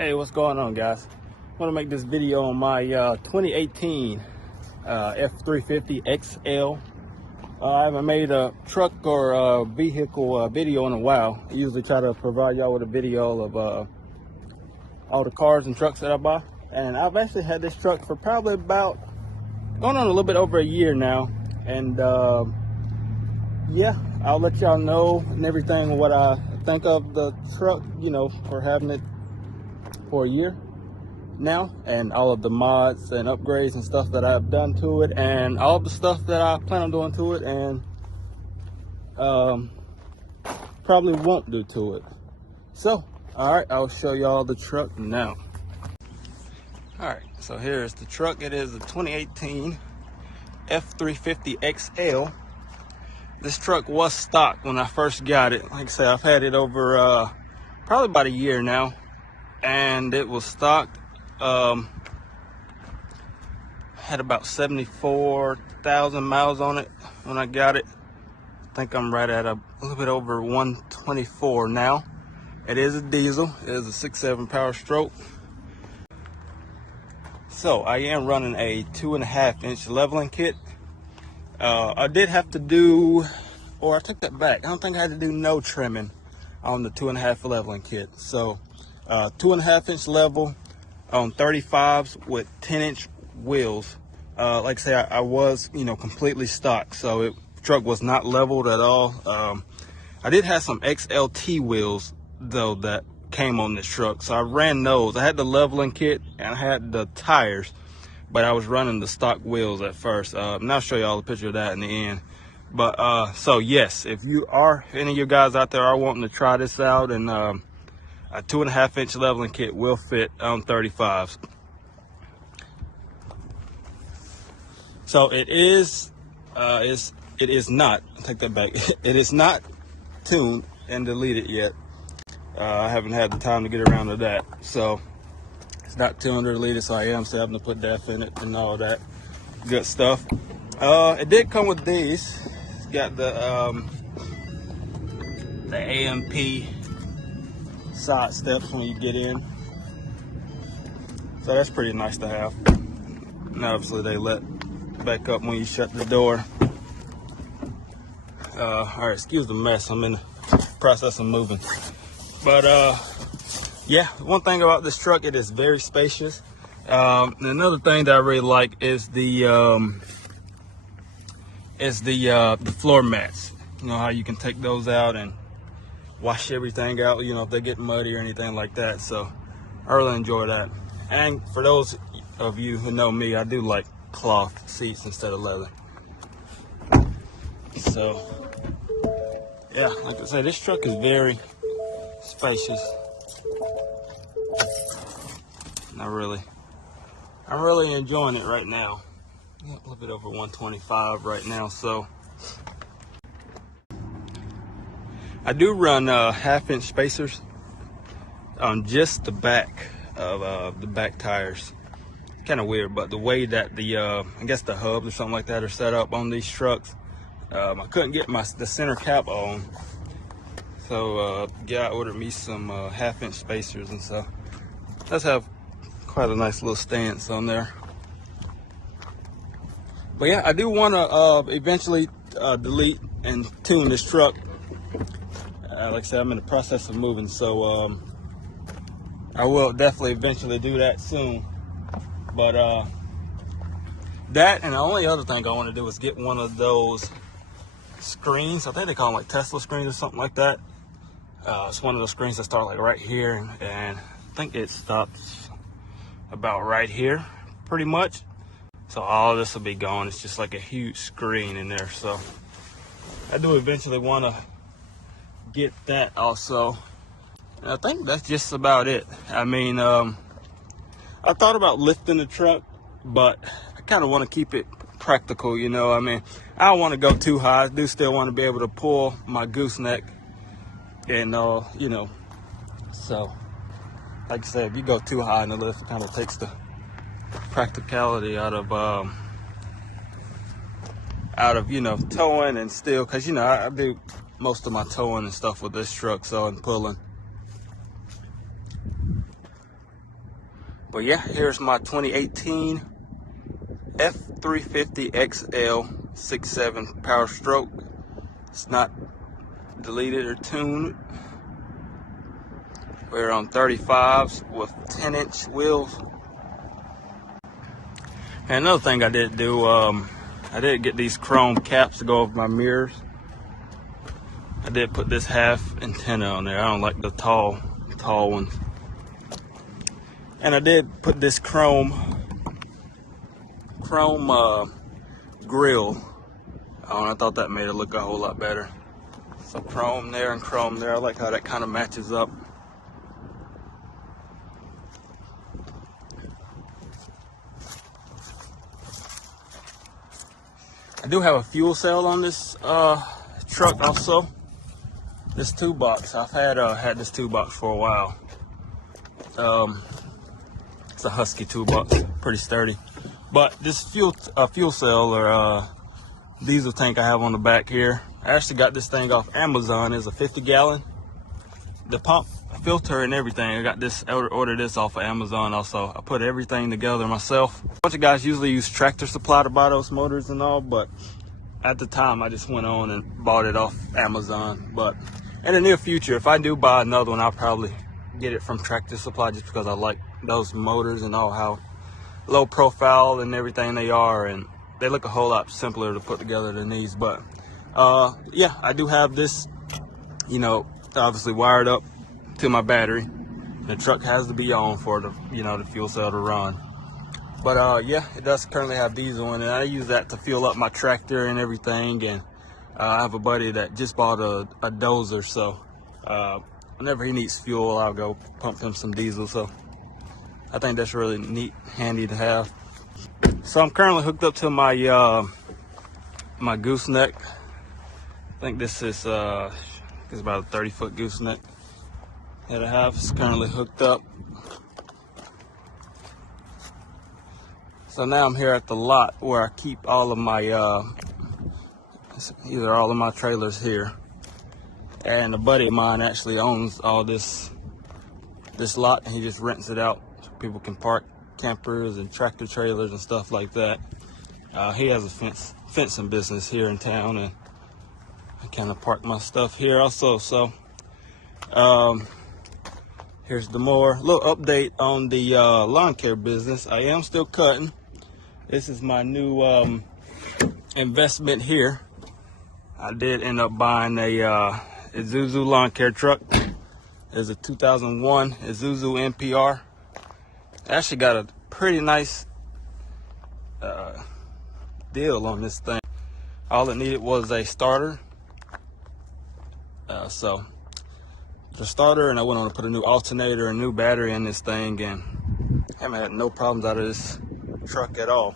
Hey, what's going on, guys? I want to make this video on my 2018 F350 XL. I haven't made a truck or a vehicle video in a while. I usually try to provide y'all with a video of all the cars and trucks that I buy. And I've actually had this truck for probably about going on a little bit over a year now. And yeah, I'll let y'all know and everything what I think of the truck, you know, for having it for a year now, and all of the mods and upgrades and stuff that I've done to it, and all of the stuff that I plan on doing to it, and probably won't do to it. So, all right, I'll show y'all the truck now. All right, so here's the truck. It is a 2018 F350 XL. This truck was stock when I first got it. Like I said, I've had it over probably about a year now, and it was stocked. Had about 74,000 miles on it when I got it. I think I'm right at a little bit over 124 now. It is a diesel. It is a 6.7 power stroke. So I am running a 2.5-inch leveling kit. I did have to do, or I took that back. I don't think I had to do no trimming on the 2.5 leveling kit. So 2.5-inch level on 35's with 10-inch wheels. Like I say, I was, you know, completely stock, so the truck was not leveled at all. I did have some XLT wheels though that came on this truck, so I ran those. I had the leveling kit and I had the tires, but I was running the stock wheels at first. And I'll show you all a picture of that in the end. But so yes, if any of you guys out there are wanting to try this out, and a 2.5-inch leveling kit will fit on 35's. So it is not, I take that back, it is not tuned and deleted yet. I haven't had the time to get around to that. So it's not tuned or deleted, so I am still having to put DEF in it and all that good stuff. It did come with these. It's got the AMP side steps when you get in, so that's pretty nice to have. And obviously they let back up when you shut the door. All right, excuse the mess, I'm in the process of moving. But yeah, one thing about this truck, it is very spacious. Another thing that I really like is the floor mats. You know how you can take those out and wash everything out, you know, if they get muddy or anything like that. So I really enjoy that. And for those of you who know me, I do like cloth seats instead of leather. So yeah, like I said, this truck is very spacious. And I'm really enjoying it right now. A little bit over 125 right now. So I do run 1/2-inch spacers on just the back of the back tires. Kind of weird, but the way that the I guess the hubs or something like that are set up on these trucks, I couldn't get the center cap on. So yeah, I ordered me some 1/2-inch spacers, and so let's have quite a nice little stance on there. But yeah, I do want to eventually delete and tune this truck. Like I said, I'm in the process of moving, so I will definitely eventually do that soon. But that, and the only other thing I want to do is get one of those screens. I think they call them like Tesla screens or something like that. It's one of those screens that start like right here, and I think it stops about right here, pretty much. So all this will be gone. It's just like a huge screen in there. So I do eventually want to get that also. And I think that's just about it. I mean, I thought about lifting the truck, but I kind of want to keep it practical, you know. I mean, I don't want to go too high. I do still want to be able to pull my gooseneck and you know. So like I said, if you go too high in the lift, it kind of takes the practicality out of you know, towing and still, because you know I do most of my towing and stuff with this truck, so, and pulling. But yeah, here's my 2018 F350 XL 6.7 power stroke. It's not deleted or tuned. We're on 35's with 10-inch wheels. And another thing I did do, I did get these chrome caps to go over my mirrors. I did put this half antenna on there. I don't like the tall ones. And I did put this chrome grill on. I thought that made it look a whole lot better. So chrome there and chrome there. I like how that kind of matches up. I do have a fuel cell on this truck also. This 2-box. I've had this 2-box for a while. It's a Husky 2-box, pretty sturdy. But this fuel cell or diesel tank I have on the back here, I actually got this thing off Amazon. It's a 50-gallon. The pump, filter, and everything. I got this, ordered this off of Amazon also. I put everything together myself. A bunch of guys usually use Tractor Supply to buy those motors and all, but at the time I just went on and bought it off Amazon. But in the near future, if I do buy another one, I'll probably get it from Tractor Supply just because I like those motors and all how low profile and everything they are, and they look a whole lot simpler to put together than these. But yeah, I do have this, you know, obviously wired up to my battery. The truck has to be on for the, you know, the fuel cell to run. But yeah, it does currently have diesel in it. I use that to fuel up my tractor and everything. And I have a buddy that just bought a dozer, so whenever he needs fuel, I'll go pump him some diesel. So I think that's really neat, handy to have. So I'm currently hooked up to my my gooseneck. I think this is it's about a 30-foot gooseneck that I have. It's currently hooked up. So now I'm here at the lot where I keep all of my either all of my trailers here. And a buddy of mine actually owns all this lot, and he just rents it out so people can park campers and tractor trailers and stuff like that. He has a fencing business here in town, and I kind of park my stuff here also. So here's the little update on the lawn care business. I am still cutting. This is my new investment here. I did end up buying a Isuzu lawn care truck. It's a 2001 Isuzu NPR. I actually got a pretty nice deal on this thing. All it needed was a starter. So the starter, and I went on to put a new alternator and new battery in this thing, and I haven't had no problems out of this truck at all.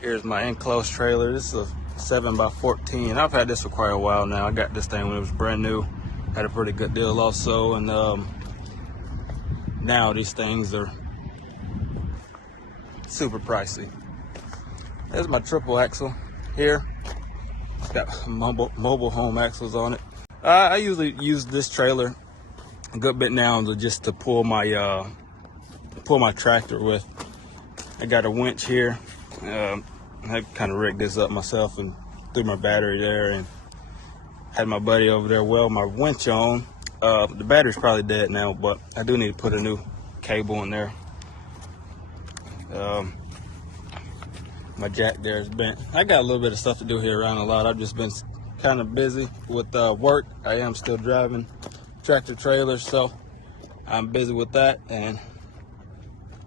Here's my enclosed trailer. This is a 7x14. I've had this for quite a while now. I got this thing when it was brand new. Had a pretty good deal also, and now these things are super pricey. There's my triple axle here. It's got mobile home axles on it. I usually use this trailer a good bit now just to pull my tractor with. I got a winch here. I kind of rigged this up myself and threw my battery there, and had my buddy over there weld my winch on. The battery's probably dead now, but I do need to put a new cable in there. My jack there is bent. I got a little bit of stuff to do here around a lot. I've just been kind of busy with work. I am still driving tractor trailers, so I'm busy with that and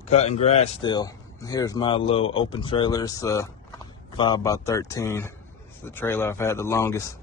cutting grass still. Here's my little open trailer. It's 5x13. It's the trailer I've had the longest.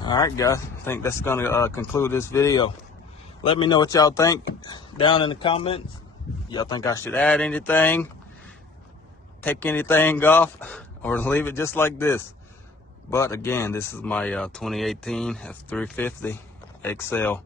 All right, guys, I think that's gonna conclude this video. Let me know what y'all think down in the comments. Y'all think I should add anything, take anything off, or leave it just like this? But again, this is my 2018 F350 XL.